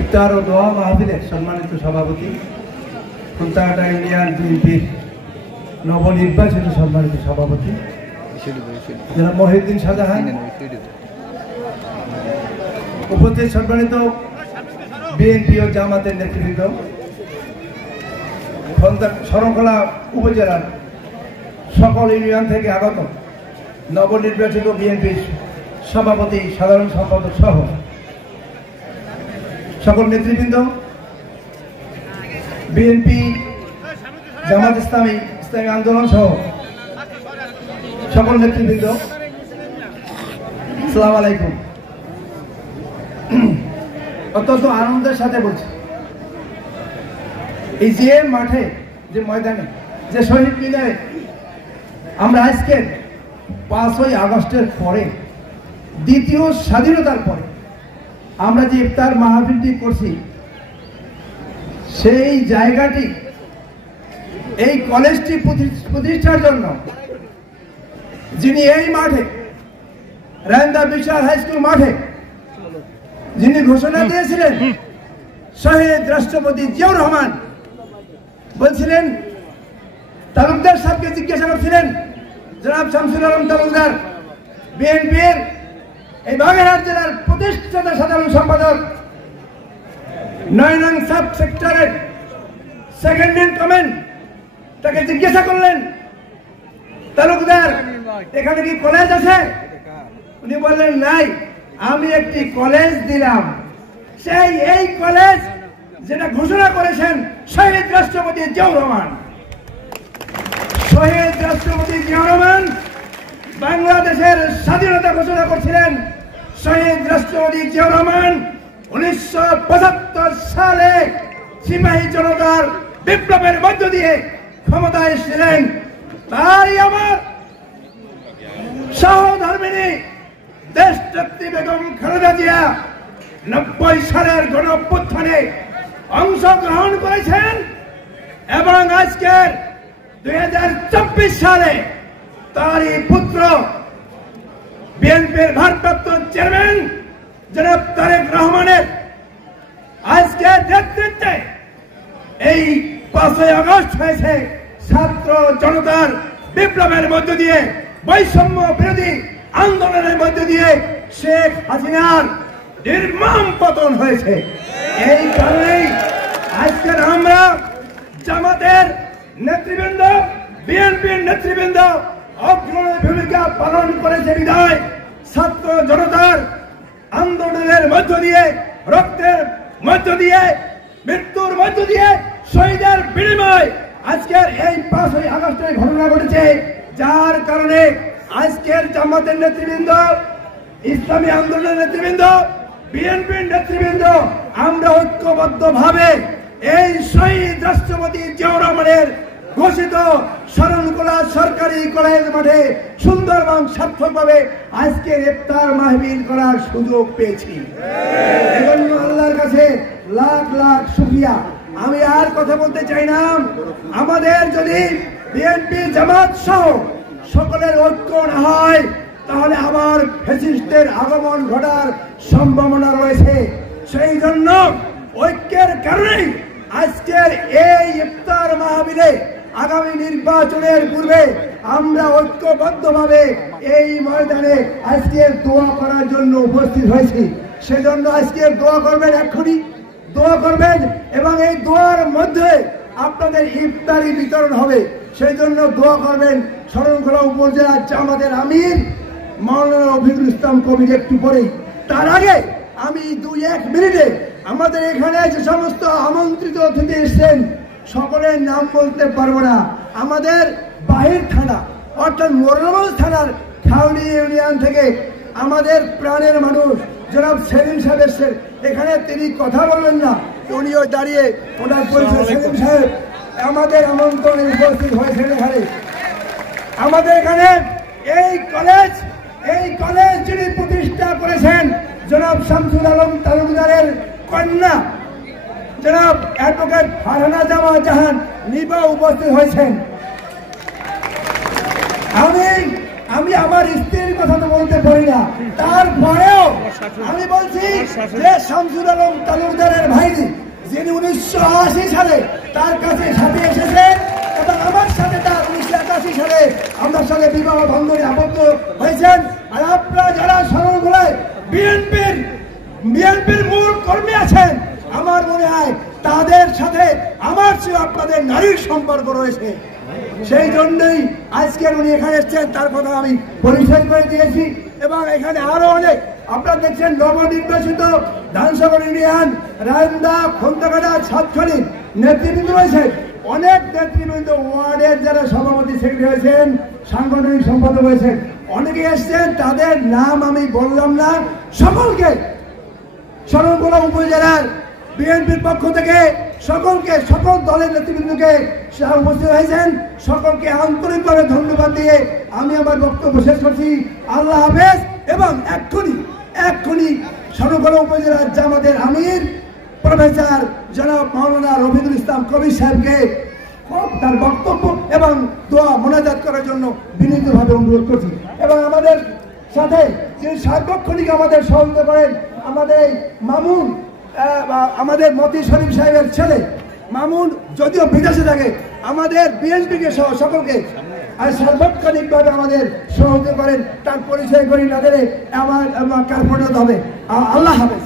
ইফতার ও দোয়া মাহফিলের সম্মানিত সভাপতি, খুলতাঘাটা ইউনিয়ন বিএনপির নবনির্বাচিত সম্মানিত সভাপতি জনাব মহিউদ্দিন শাহজাহান, উপস্থিত সম্মানিত বিএনপি ও জামাতের নেতৃবৃন্দ, শরণখোলা উপজেলার সকল ইউনিয়ন থেকে আগত নবনির্বাচিত বিএনপির সভাপতি, সাধারণ সম্পাদক সহ সকল নেতৃবৃন্দ, বিএনপি, জামাত ইসলামী, ইসলামী আন্দোলন সহ সকল নেতৃবৃন্দ, আসসালামু আলাইকুম। অত্যন্ত আনন্দের সাথে বলছি, এই যে মাঠে, যে ময়দানে, যে শহীদ মিনারে আমরা আজকে 5ই আগস্টের পরে, দ্বিতীয় স্বাধীনতার পরে আমরা যে ইফতার মাহফিলটি করছি, সেই জায়গাটি, এই কলেজটি প্রতিষ্ঠার জন্য যিনি এই মাঠে, রায়ন্দা বিশাল হাই স্কুল মাঠে যিনি ঘোষণা দিয়েছিলেন, শহীদ রাষ্ট্রপতি জিয়াউর রহমান বলছিলেন, তালুকদার সাহেবকে জিজ্ঞাসা করছিলেন, জনাব শামসুল আলম তালুকদার, বিএনপির এই বাগেরহাট জেলার প্রতিষ্ঠাতা সাধারণ সম্পাদক, 9 নং সাব সেক্টরের সেকেন্ড ইন কমান্ড, তাকে জিজ্ঞাসা করলেন, তালুকদার এখানে কি কলেজ আছে? উনি বললেন, নাই, আমি একটি কলেজ দিলাম, সেই এই কলেজ যেটা ঘোষণা করেছেন শহীদ রাষ্ট্রপতি জিয়াউর রহমান। শহীদ রাষ্ট্রপতি জিয়াউর রহমান বাংলাদেশের স্বাধীনতা ঘোষণা করছিলেন। শহীদ রাষ্ট্রপতি জিয়াউর রহমান 1975 সালে সিপাহী জনতার বিপ্লবের মধ্য দিয়ে ক্ষমতায় এসেছিলেন। তাই আমার সহধর্মিণী দেশনেত্রী বেগম খালেদা জিয়া 90 সালের গণঅভ্যুত্থানে অংশগ্রহণ করেছেন এবং আজকের 2024 সালে তারই পুত্র, বিএনপির ভারপ্রাপ্ত চেয়ারম্যান জনাব তারেক রহমানের আজকের নেতৃত্বে এই 5ই আগস্ট হয়েছে। ছাত্র জনতার বিপ্লবের মধ্য দিয়ে, বৈষম্য বিরোধী আন্দোলনের মধ্য দিয়ে শেখ হাসিনার নির্মম পতন হয়েছে। এই কারণেই আজকের আমরা জামাতের নেতৃবৃন্দ, বিএনপির নেতৃবৃন্দ অগ্রণী ভূমিকা পালন করেছে বিধায় ছাত্র জনতার আন্দোলনের মধ্য দিয়ে, রক্তের মধ্য দিয়ে, মৃত্যুর মধ্য দিয়ে, শহীদের বিনিময় আজকের এই 5ই আগস্টের ঘটনা ঘটেছে। যার কারণে আজকের জামাতের নেতৃবৃন্দ, ইসলামী আন্দোলনের নেতৃবৃন্দ, বিএনপির নেতৃবৃন্দ আমরা ঐক্যবদ্ধভাবে এই শহীদ রাষ্ট্রপতি জিয়াউর রহমানের ঘোষিত শরণখোলা সরকারি কলেজ মাঠে সুন্দর এবং সার্থকভাবে আজকের ইফতার মাহফিল করার সুযোগ পেয়েছি। এজন্য আল্লাহর কাছে লাখ লাখ শুকরিয়া। আমি আর কথা বলতে চাই না। আমাদের যদি বিএনপি, জামাত সহ সকলের ঐক্য না হয়, তাহলে আবার ফ্যাসিস্টের আগমন ঘটার সম্ভাবনা রয়েছে। সেই জন্য ঐক্যের কারণেই আজকের এই ইফতার মাহফিলে আগামী নির্বাচনের পূর্বে আমরা ঐক্যবদ্ধভাবে এই ময়দানে আজকের দোয়া করার জন্য উপস্থিত হয়েছি। সেজন্য আজকের দোয়া করবেন, এক্ষুনি দোয়া করবেন এবং এই দোয়ার মধ্যে আপনাদের ইফতারি বিতরণ হবে। সেই জন্য দোয়া করবেন। শরণখোলা উপজেলার জামাতের আমির মাওলানা রফিকুল ইসলাম কবির একটু পরেই। তার আগে আমি 2-1 মিনিটে আমাদের এখানে যে সমস্ত আমন্ত্রিত অতিথি এসেছেন সকলের নাম বলতে পারবো না। আমাদের বাহির থানা অর্থাৎ মোরলগঞ্জ থানার খাউড়ি ইউনিয়ন থেকে আমাদের প্রাণের মানুষ জনাব সেলিম সাহেব এসেছেন। এখানে তিনি কথা বলবেন না, উনিও দাঁড়িয়ে ওনার পরিচয়। সেলিম সাহেব আমাদের আমন্ত্রণে উপস্থিত হয়েছেন। এখানে আমাদের এখানে এই কলেজ যিনি প্রতিষ্ঠা করেছেন জনাব শামসুল আলম তালুকদারের কন্যা জনাব অ্যাডভোকেট ফারহানা জাহান নিবা উপস্থিত হয়েছেন। আমি আমার স্ত্রীর কথা তো বলতে পারি না, তারপরেও আমি বলছি যে শামসুল আলম তালুকদারের তিনি 1980 সালে তার কাছে সাথে এসেছেন এবং আমার সাথে তার 1981 সালে আমার সাথে বিবাহ বন্ধনে আবদ্ধ হয়েছেন। আর আপনারা যারা শরণখোলায় বিএনপির মূল কর্মী আছেন, আমার মনে হয় তাদের সাথে আমার চেয়ে আপনাদের নারীর সম্পর্ক রয়েছে। সেই জন্যই আজকের উনি এখানে এসেছেন, তার কথা আমি পরিচয় করে দিয়েছি। এবং এখানে আরো অনেক আপনারা দেখছেন নবনির্বাচিত ধানসাগর ইউনিয়ন, রায়ন্দা, খন্দাকাটা, সাতখানি নেতৃবৃন্দ রয়েছেন। অনেক নেতৃবৃন্দ ওয়ার্ডের যারা সভাপতি সেক্রেটারি হয়েছেন, সাংগঠনিক সম্পাদক হয়েছেন, অনেকে এসছেন। তাদের নাম আমি বললাম না। সকলকে শরণখোলা উপজেলার বিএনপির পক্ষ থেকে সকলকে, সকল দলের নেতৃবৃন্দকে উপস্থিত হয়েছেন, সকলকে আন্তরিকভাবে ধন্যবাদ দিয়ে আমি আমার বক্তব্য শেষ করছি। আল্লাহ হাফেজ। এবং এক্ষুনি শরণখোলা উপজেলার জামাতের আমির প্রফেসর জনাব মাওলানা রফিকুল ইসলাম কবির সাহেবকে তার বক্তব্য এবং দোয়া মোনাজাত করার জন্য বিনীতভাবে অনুরোধ করছি। এবং আমাদের সাথে যিনি সার্বক্ষণিক আমাদের সহযোগিতা করেন, আমাদের মামুন, আমাদের মতি শরীফ সাহেবের ছেলে মামুন, যদিও বিদেশে থাকে, আমাদের বিএনপিকে সহ সকলকে আর সার্বক্ষণিকভাবে আমাদের সহযোগিতা করেন। তার পরিচয় করি না দিলে আমার কার্পণ্য হবে। আল্লাহ হাফেজ।